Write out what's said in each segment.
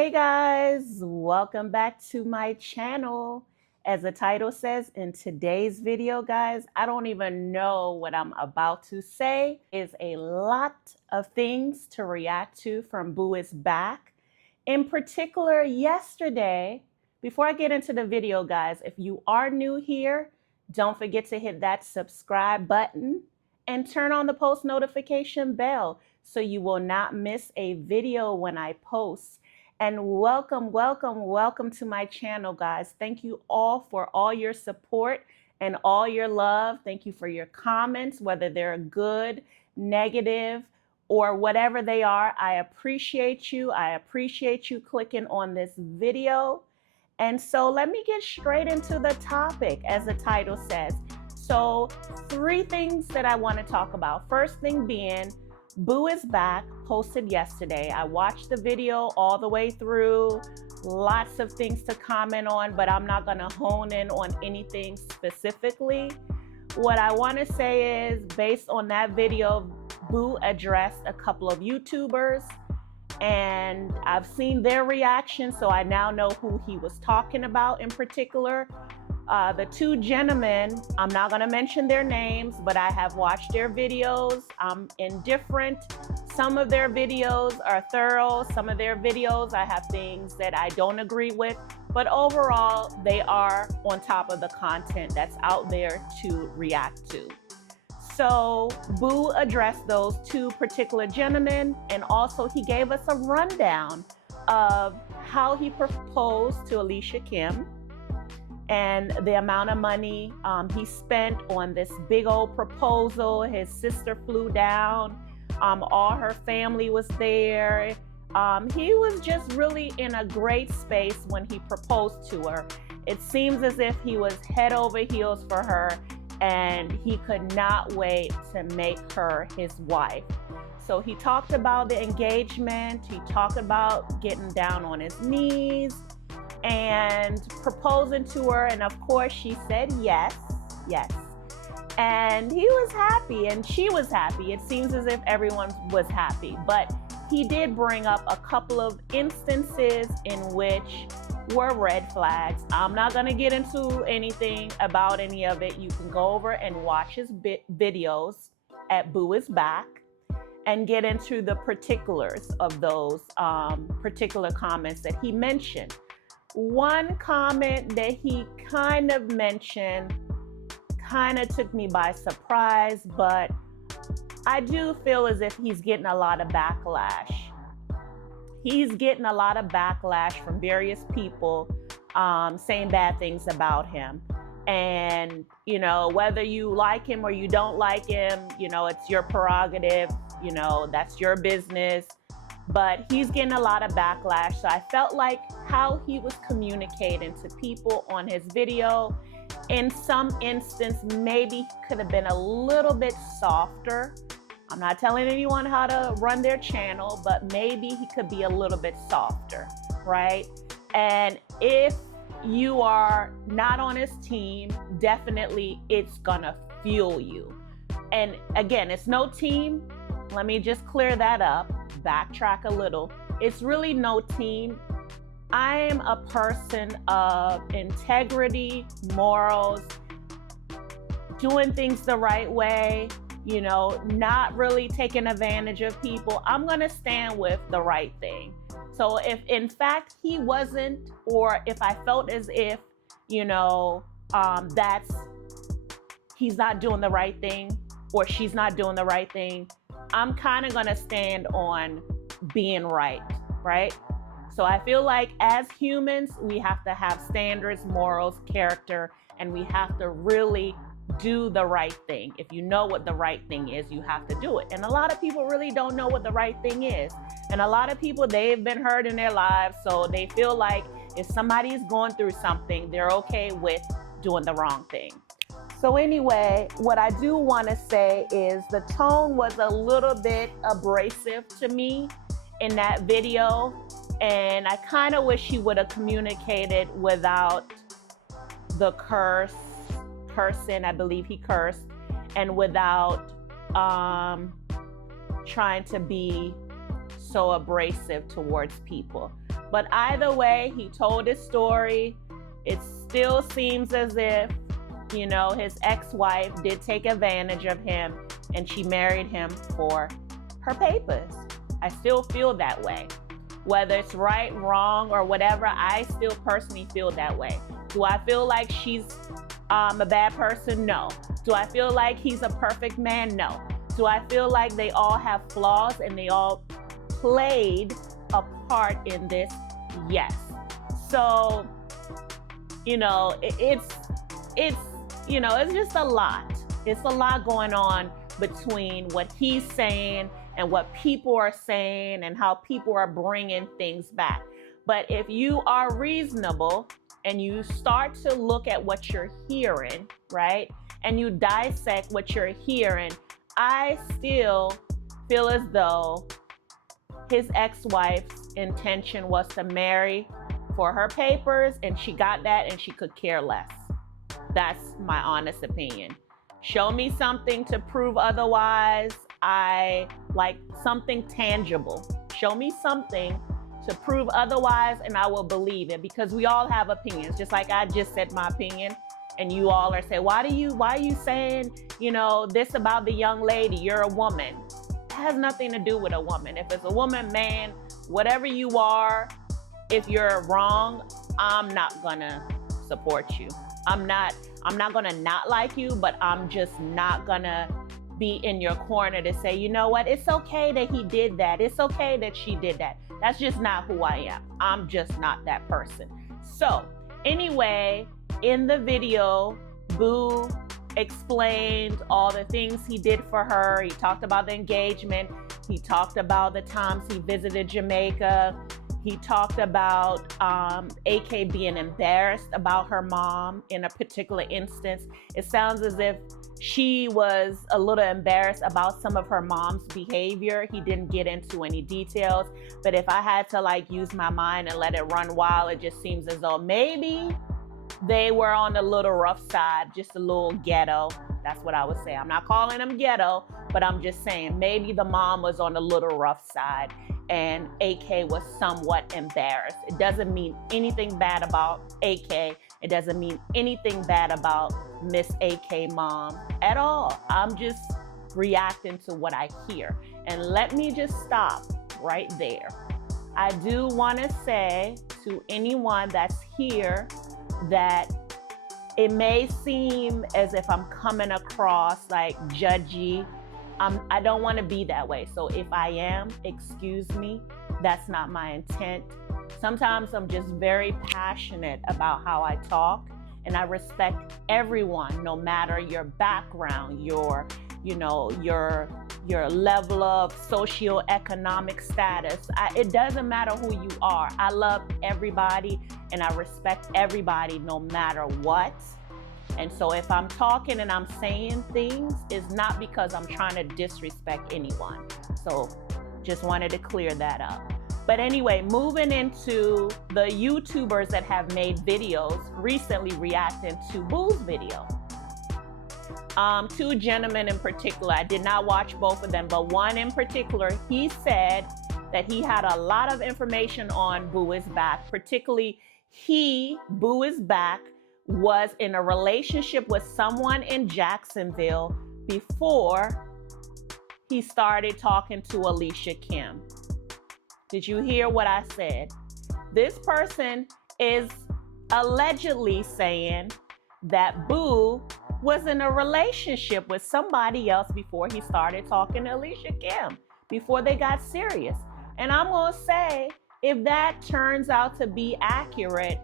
Hey guys, welcome back to my channel. As the title says, in today's video, guys, I don't even know what I'm about to say. Is a lot of things to react to from BOOisBack. In particular, yesterday, before I get into the video, guys, if you are new here, don't forget to hit that subscribe button and turn on the post notification bell so you will not miss a video when I post. And welcome to my channel, guys. Thank you all for all your support and all your love. Thank you for your comments, whether they're good, negative, or whatever they are. I appreciate you. I appreciate you clicking on this video. And so let me get straight into the topic, as the title says. So 3 things that I want to talk about. First thing being, BOOisBack posted yesterday. I watched the video all the way through. Lots of things to comment on, but I'm not going to hone in on anything specifically. What I want to say is, based on that video, Boo addressed a couple of YouTubers, and I've seen their reaction, so I now know who he was talking about in particular. The 2 gentlemen, I'm not going to mention their names, but I have watched their videos. I'm indifferent. Some of their videos are thorough. Some of their videos, I have things that I don't agree with. But overall, they are on top of the content that's out there to react to. So Boo addressed those 2 particular gentlemen, and also he gave us a rundown of how he proposed to Alicia Kim, and the amount of money he spent on this big old proposal. His sister flew down. All her family was there. He was just really in a great space when he proposed to her. It seems as if he was head over heels for her, and he could not wait to make her his wife. So he talked about the engagement. He talked about getting down on his knees and proposing to her, and of course she said yes. And he was happy and she was happy. It seems as if everyone was happy, but he did bring up a couple of instances in which were red flags. I'm not going to get into anything about any of it. You can go over and watch his videos at BOOisBack and get into the particulars of those particular comments that he mentioned. One comment that he kind of mentioned kind of took me by surprise, but I do feel as if he's getting a lot of backlash. He's getting a lot of backlash from various people saying bad things about him. And, you know, whether you like him or you don't like him, you know, it's your prerogative, you know, that's your business. But he's getting a lot of backlash. So I felt like how he was communicating to people on his video, in some instance, maybe could have been a little bit softer. I'm not telling anyone how to run their channel, but maybe he could be a little bit softer, right? And if you are not on his team, definitely it's gonna fuel you. And again, it's no team. Let me just clear that up. Backtrack a little. It's really no team. I am a person of integrity, morals, doing things the right way, you know, not really taking advantage of people. I'm going to stand with the right thing. So if in fact he wasn't, or if I felt as if, you know, he's not doing the right thing, or she's not doing the right thing, I'm kind of going to stand on being right? So I feel like as humans, we have to have standards, morals, character, and we have to really do the right thing. If you know what the right thing is, you have to do it. And a lot of people really don't know what the right thing is. And a lot of people, they've been hurt in their lives, so they feel like if somebody is going through something, they're okay with doing the wrong thing. So anyway, what I do want to say is the tone was a little bit abrasive to me in that video. And I kind of wish he would have communicated without the cursing. I believe he cursed, and without trying to be so abrasive towards people. But either way, he told his story. It still seems as if, you know, his ex-wife did take advantage of him and she married him for her papers. I still feel that way. Whether it's right, wrong, or whatever, I still personally feel that way. Do I feel like she's a bad person? No. Do I feel like he's a perfect man? No. Do I feel like they all have flaws and they all played a part in this? Yes. So, you know, it's just a lot. It's a lot going on between what he's saying and what people are saying and how people are bringing things back. But if you are reasonable and you start to look at what you're hearing, right, and you dissect what you're hearing, I still feel as though his ex-wife's intention was to marry for her papers, and she got that and she could care less. That's my honest opinion. Show me something to prove otherwise. I like something tangible. Show me something to prove otherwise and I will believe it, because we all have opinions. Just like I just said my opinion and you all are saying, why are you saying, you know, this about the young lady? You're a woman. It has nothing to do with a woman. If it's a woman, man, whatever you are, if you're wrong, I'm not gonna support you. I'm not gonna not like you, but I'm just not gonna be in your corner to say, you know what, it's okay that he did that. It's okay that she did that. That's just not who I am. I'm just not that person. So anyway, in the video, Boo explained all the things he did for her. He talked about the engagement. He talked about the times he visited Jamaica. He talked about AK being embarrassed about her mom in a particular instance. It sounds as if she was a little embarrassed about some of her mom's behavior. He didn't get into any details, but if I had to like use my mind and let it run wild, it just seems as though maybe they were on the little rough side, just a little ghetto. That's what I would say. I'm not calling them ghetto, but I'm just saying maybe the mom was on the little rough side and AK was somewhat embarrassed. It doesn't mean anything bad about AK. It doesn't mean anything bad about Miss AK mom at all. I'm just reacting to what I hear. And let me just stop right there. I do want to say to anyone that's here that it may seem as if I'm coming across like judgy. I don't want to be that way. So if I am, excuse me, that's not my intent. Sometimes I'm just very passionate about how I talk, and I respect everyone, no matter your background, your level of socioeconomic status. It doesn't matter who you are. I love everybody and I respect everybody no matter what. And so if I'm talking and I'm saying things, it's not because I'm trying to disrespect anyone. So just wanted to clear that up. But anyway, moving into the YouTubers that have made videos recently reacting to Boo's video. Two gentlemen in particular, I did not watch both of them, but one in particular, he said that he had a lot of information on BOOisBack, particularly BOOisBack, was in a relationship with someone in Jacksonville before he started talking to Alicia Kim. Did you hear what I said? This person is allegedly saying that Boo was in a relationship with somebody else before he started talking to Alicia Kim, before they got serious. And I'm gonna say, if that turns out to be accurate,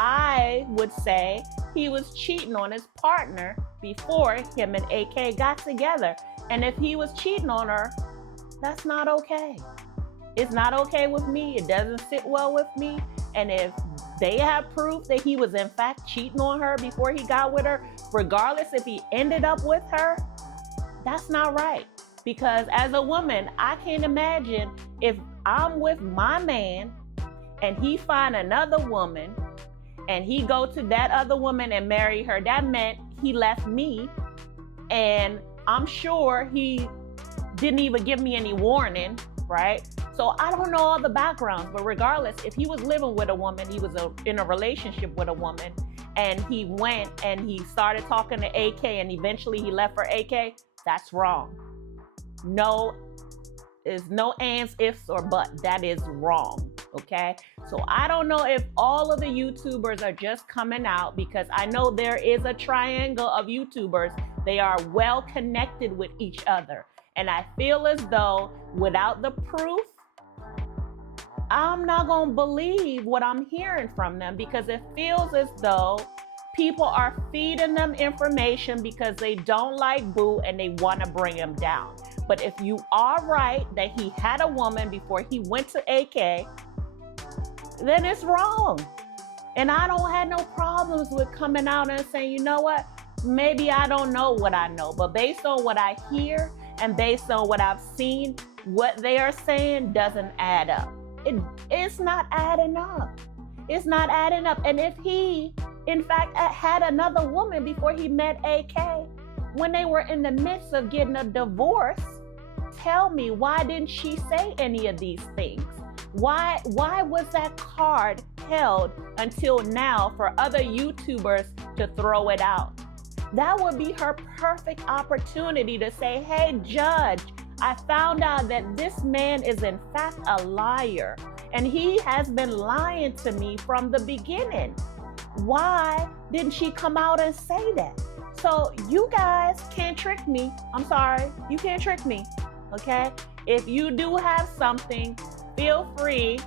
I would say he was cheating on his partner before him and AK got together. And if he was cheating on her, that's not okay. It's not okay with me. It doesn't sit well with me. And if they have proof that he was in fact cheating on her before he got with her, regardless if he ended up with her, that's not right. Because as a woman, I can't imagine if I'm with my man and he find another woman and he go to that other woman and marry her, that meant he left me. And I'm sure he didn't even give me any warning, right? So I don't know all the backgrounds, but regardless, if he was living with a woman, he was in a relationship with a woman, and he went and he started talking to AK, and eventually he left for AK, that's wrong. No, is no ands, ifs, or but. That is wrong, okay? So I don't know if all of the YouTubers are just coming out, because I know there is a triangle of YouTubers. They are well connected with each other. And I feel as though without the proof, I'm not going to believe what I'm hearing from them, because it feels as though people are feeding them information because they don't like Boo and they want to bring him down. But if you are right that he had a woman before he went to AK, then it's wrong. And I don't have no problems with coming out and saying, you know what, maybe I don't know what I know, but based on what I hear and based on what I've seen, what they are saying doesn't add up. It's not adding up. It's not adding up. And if he, in fact, had another woman before he met AK, when they were in the midst of getting a divorce, tell me, why didn't she say any of these things? Why was that card held until now for other YouTubers to throw it out? That would be her perfect opportunity to say, hey, judge, I found out that this man is in fact a liar, and he has been lying to me from the beginning. Why didn't she come out and say that? So you guys can't trick me. I'm sorry, you can't trick me, okay? If you do have something, feel free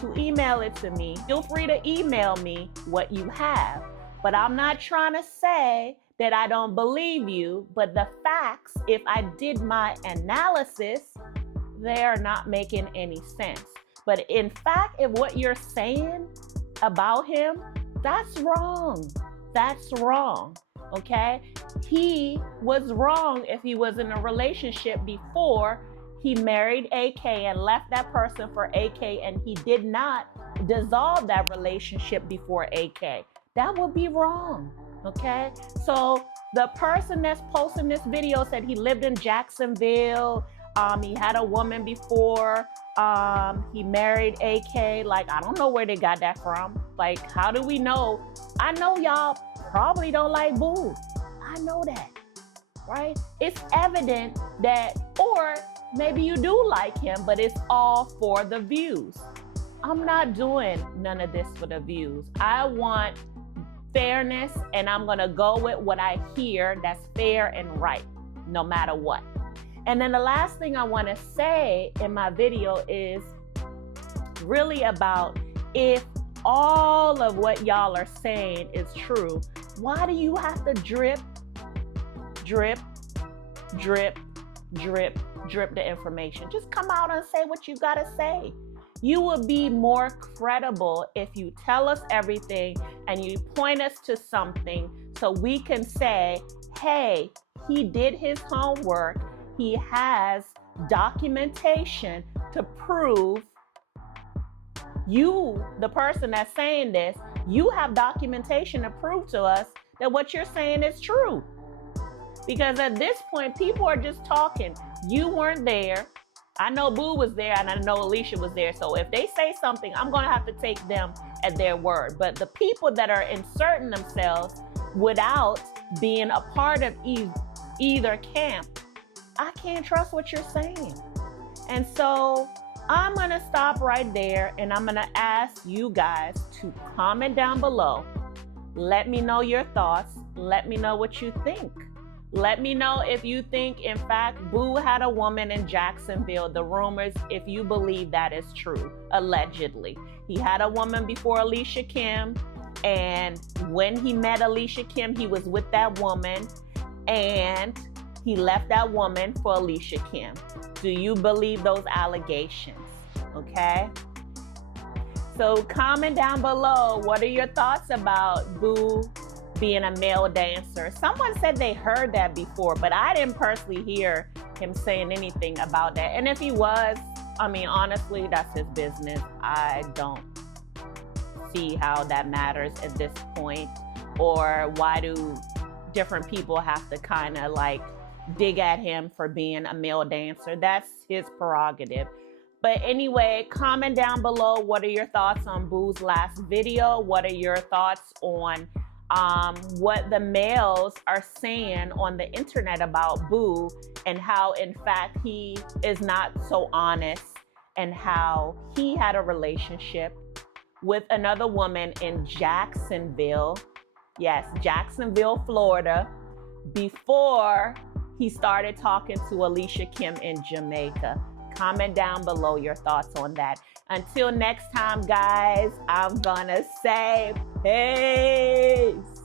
to email it to me. Feel free to email me what you have. But I'm not trying to say that I don't believe you, but the facts, if I did my analysis, they are not making any sense. But in fact, if what you're saying about him, that's wrong. That's wrong, okay? He was wrong if he was in a relationship before he married AK and left that person for AK, and he did not dissolve that relationship before AK. That would be wrong, okay? So the person that's posting this video said he lived in Jacksonville. He had a woman before. He married AK. Like, I don't know where they got that from. Like, how do we know? I know y'all probably don't like Boo. I know that, right? It's evident that, or maybe you do like him, but it's all for the views. I'm not doing none of this for the views. I want fairness, and I'm gonna go with what I hear that's fair and right, no matter what. And then the last thing I wanna say in my video is really about, if all of what y'all are saying is true, why do you have to drip, drip, drip, drip, drip the information? Just come out and say what you gotta say. You will be more credible if you tell us everything and you point us to something so we can say, hey, he did his homework. He has documentation to prove. You, the person that's saying this, you have documentation to prove to us that what you're saying is true. Because at this point, people are just talking. You weren't there. I know Boo was there, and I know Alicia was there. So if they say something, I'm going to have to take them at their word. But the people that are inserting themselves without being a part of either camp, I can't trust what you're saying. And so I'm going to stop right there, and I'm going to ask you guys to comment down below. Let me know your thoughts. Let me know what you think. Let me know if you think, in fact, Boo had a woman in Jacksonville, the rumors, if you believe that is true, allegedly. He had a woman before Alicia Kim, and when he met Alicia Kim, he was with that woman, and he left that woman for Alicia Kim. Do you believe those allegations? Okay? So comment down below, what are your thoughts about Boo being a male dancer? Someone said they heard that before, but I didn't personally hear him saying anything about that. And if he was, I mean, honestly, that's his business. I don't see how that matters at this point, or why do different people have to kind of like dig at him for being a male dancer. That's his prerogative. But anyway, comment down below, what are your thoughts on Boo's last video? What are your thoughts on what the males are saying on the internet about Boo, and how in fact he is not so honest, and how he had a relationship with another woman in Jacksonville, yes, Jacksonville, Florida, before he started talking to Alicia Kim in Jamaica. Comment down below your thoughts on that. Until next time, guys, I'm gonna say peace.